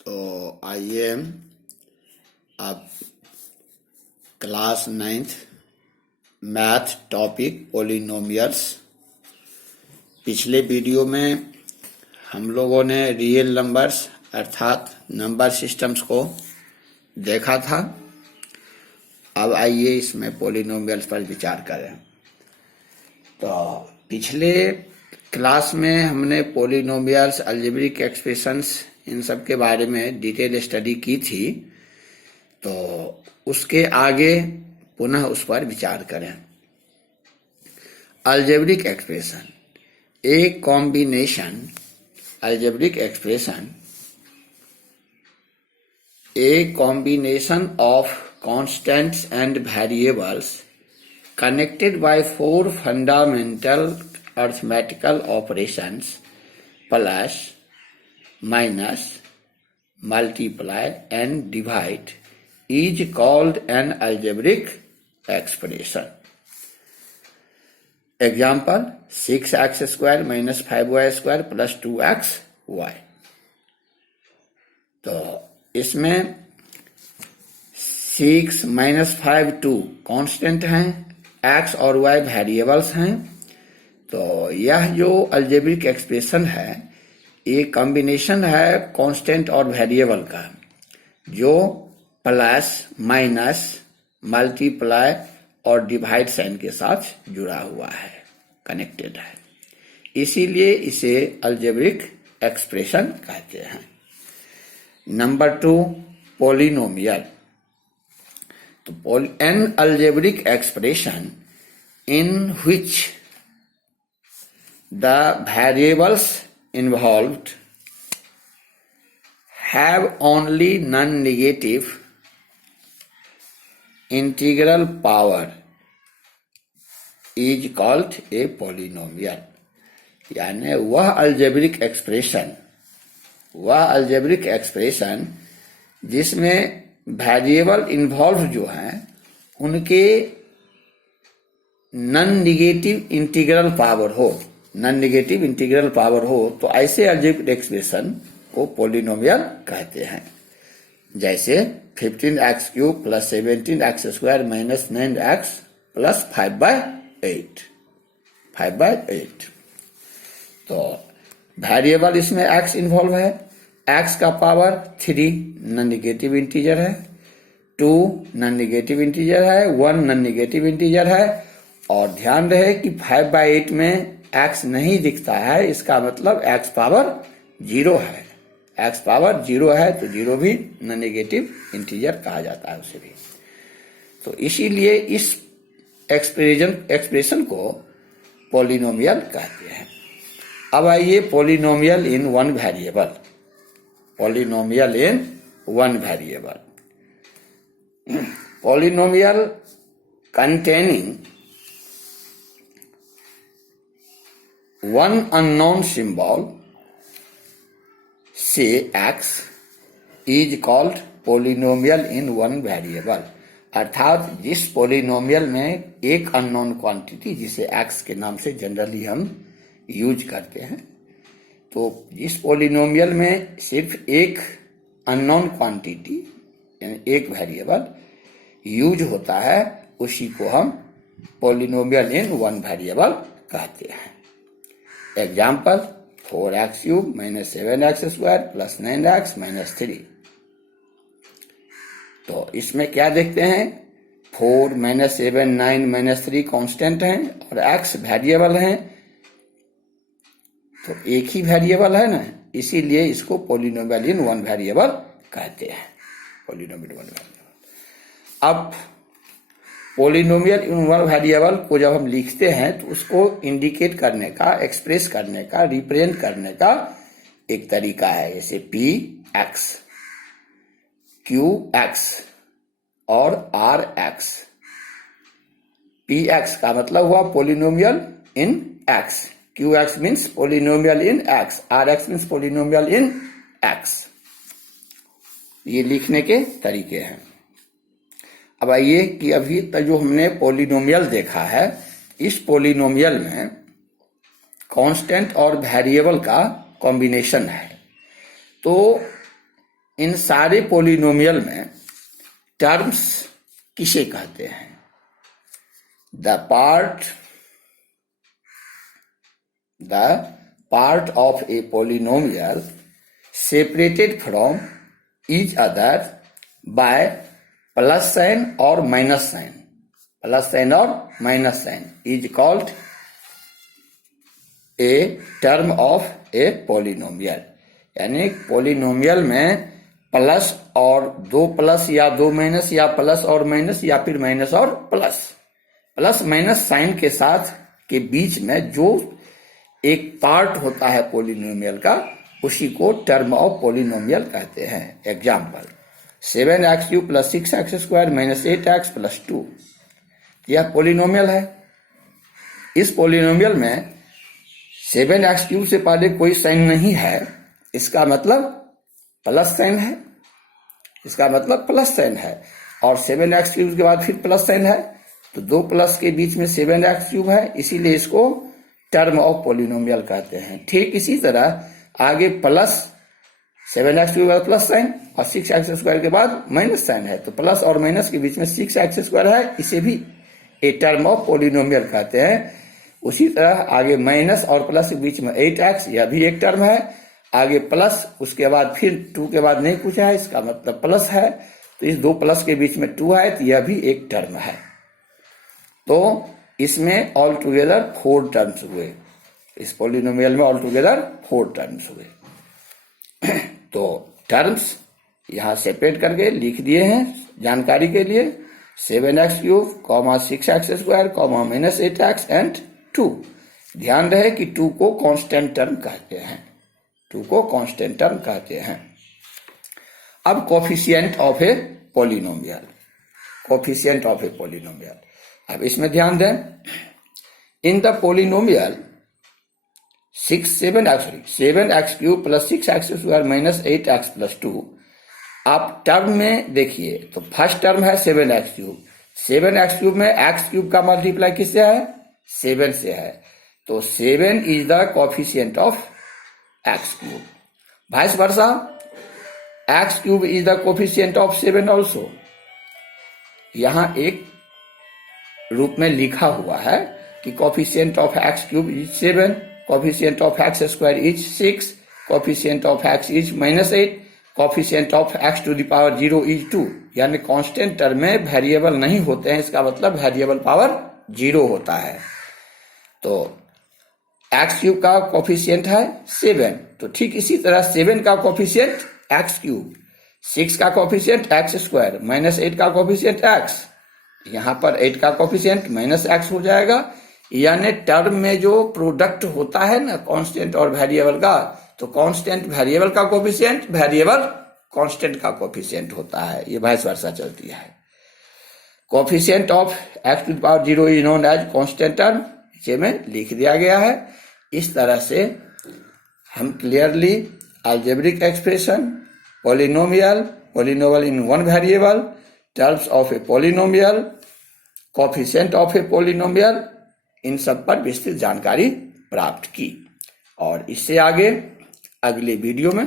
तो आइए अब class 9th math topic polynomials. पिछले वीडियो में हम लोगों ने रियल नंबर्स अर्थात नंबर सिस्टम्स को देखा था। अब आइए इसमें पोलिनोमियल्स पर विचार करें। तो पिछले क्लास में हमने पोलिनोमियल्स, अलजेब्रिक एक्सप्रेशंस, इन सब के बारे में डिटेल स्टडी की थी। तो उसके आगे पुनः उस पर विचार करें। Algebraic expression, a combination, algebraic expression, a combination of constants and variables connected by four fundamental arithmetical operations plus, minus, multiply and divide is called an algebraic expression. Example, 6x square minus 5y square plus 2xy. तो इसमें 6 minus 5 2 constant हैं, x और y variables हैं। तो यह जो algebraic expression है ये कॉम्बिनेशन है कांस्टेंट और वेरिएबल का, जो प्लस, माइनस, मल्टीप्लाई और डिवाइड साइन के साथ जुड़ा हुआ है, कनेक्टेड है। इसीलिए इसे अलजेब्रिक एक्सप्रेशन कहते हैं। Number 2, polynomial. तो an algebraic expression in which the variables involved have only non-negative integral power is called a polynomial। यानी वह अलजेब्रिक एक्सप्रेशन जिसमें वेरिएबल इन्वॉल्व जो हैं उनके नॉन निगेटिव इंटीग्रल पावर हो, तो ऐसे अलजेब्रिक एक्सप्रेशन को पोलिनोमियल कहते हैं। जैसे 15x³ plus 17x² minus 9x plus 5/8। तो वेरिएबल इसमें x इन्वॉल्व है, x का पावर 3 नॉन निगेटिव इंटीजर है, 2 नॉन निगेटिव इंटीजर है, 1 नॉन निगेटिव इंटीजर है। और ध्यान रहे कि 5/8 में x नहीं दिखता है, इसका मतलब x पावर 0 है। x पावर 0 है तो 0 भी नॉन निगेटिव इंटीजर कहा जाता है उसे भी। तो इसीलिए इस एक्सप्रेशन को पोलिनोमियल कहते हैं। अब आइए polynomial in one variable. Polynomial containing one unknown symbol, say x, is called polynomial in one variable। अर्थात जिस पोलिनोमियल में एक अननोन क्वांटिटी, जिसे x के नाम से जनरली हम यूज करते हैं, तो जिस पोलिनोमियल में सिर्फ एक अननोन क्वांटिटी यानी एक वेरिएबल यूज होता है, उसी को हम पोलिनोमियल इन वन वेरिएबल कहते हैं। Example, 4x³ minus 7x² plus 9x minus 3। तो इसमें क्या देखते हैं, 4 माइनस 7 9 माइनस 3 कॉन्स्टेंट हैं और x वेरिएबल हैं। तो एक ही वेरिएबल है ना, इसीलिए इसको पोलिनोमियल इन वन वेरिएबल कहते हैं। अब पोलिनोमियल इन वन वेरिएबल को जब हम लिखते हैं तो उसको इंडिकेट करने का, एक्सप्रेस करने का, रिप्रेजेंट करने का एक तरीका है। जैसे px, qx और rx। px का मतलब हुआ पोलिनोमियल इन x, qx मीन्स पोलिनोमियल इन x, rx मीन्स पोलिनोमियल इन x। ये लिखने के तरीके हैं। अब आइए कि अभी तक जो हमने पोलिनोमियल देखा है, इस पोलिनोमियल में कांस्टेंट और वेरिएबल का कॉम्बिनेशन है। तो इन सारे पोलिनोमियल में टर्म्स किसे कहते हैं? The part of a polynomial separated from each other by plus sign और माइनस साइन, प्लस साइन और minus sign is called a term of a polynomial. यानी पोलिनोमियल में प्लस और दो प्लस या दो माइनस या प्लस और माइनस या फिर माइनस और प्लस, प्लस माइनस साइन के साथ के बीच में जो एक पार्ट होता है पोलिनोमियल का, उसी को टर्म ऑफ पोलिनोमियल कहते हैं। एग्जाम्पल 7x³ + 6x² - 8x + 2, यह पोलिनोमियल है। इस पोलिनोमियल में 7x³ से पहले कोई साइन नहीं है, इसका मतलब प्लस साइन है, इसका मतलब प्लस साइन है। और 7x³ के बाद फिर प्लस साइन है, तो दो प्लस के बीच में 7x³ है, इसीलिए इसको टर्म ऑफ पोलिनोमियल कहते हैं। ठीक इसी तरह आगे प्लस 7x³ के बाद प्लस साइन और 6x² के बाद माइनस साइन है, तो प्लस और माइनस के बीच में 6x² है, इसे भी ए टर्म ऑफ पोलिनोमियल कहते हैं। उसी तरह आगे माइनस और प्लस के बीच में 8x, यह भी एक टर्म है। आगे प्लस, उसके बाद फिर 2 के बाद नहीं कुछ है, इसका मतलब प्लस है, तो इस दो प्लस के बीच में 2 है, तो यह भी एक टर्म है। तो इसमें ऑल टुगेदर 4 टर्म्स हुए, इस पोलिनोमियल में ऑल टुगेदर 4 टर्म्स हुए। तो टर्म्स यहां सेपरेट करके लिख दिए हैं जानकारी के लिए, 7x³, 6x² -8x एंड 2। ध्यान रहे कि 2 को कांस्टेंट टर्म कहते हैं, 2 को कांस्टेंट टर्म कहते हैं। अब coefficient of a polynomial, coefficient of a polynomial, अब इसमें ध्यान दें। In the polynomial 7x³ + 6x² - 8x + 2, आप टर्म में देखिए तो फर्स्ट टर्म है 7x³, 7x³ में x³ का मल्टीप्लाई किससे है? 7 से है, तो 7 is the coefficient of x³। Vice versa x³ is the coefficient of 7 also. यहां एक रूप में लिखा हुआ है कि coefficient of x³ is 7, coefficient of x² is 6, coefficient of x is -8, coefficient of x⁻0 is 2। यानी कांस्टेंट टर्म में वेरिएबल नहीं होते हैं, इसका मतलब वेरिएबल पावर 0 होता है। तो x³ का कोफिशिएंट है 7, तो ठीक इसी तरह 7 का कोफिशिएंट x³, 6 का कोफिशिएंट x² -8 का कोफिशिएंट x, यहां पर 8 का कोफिशिएंट -x हो जाएगा। यानी टर्म में जो प्रोडक्ट होता है ना कांस्टेंट और वेरिएबल का, तो कांस्टेंट वेरिएबल का कोफिशिएंट, वेरिएबल कांस्टेंट का कोफिशिएंट होता है, ये वाइस वर्सा चलती है। Coefficient of x⁻0 is known as constant term, इसे में लिख दिया गया है। इस तरह से हम clearly algebraic expression, polynomial, polynomial in one variable, terms of a polynomial, coefficient of a polynomial, इन सब पर विस्तृत जानकारी प्राप्त की। और इससे आगे अगले वीडियो में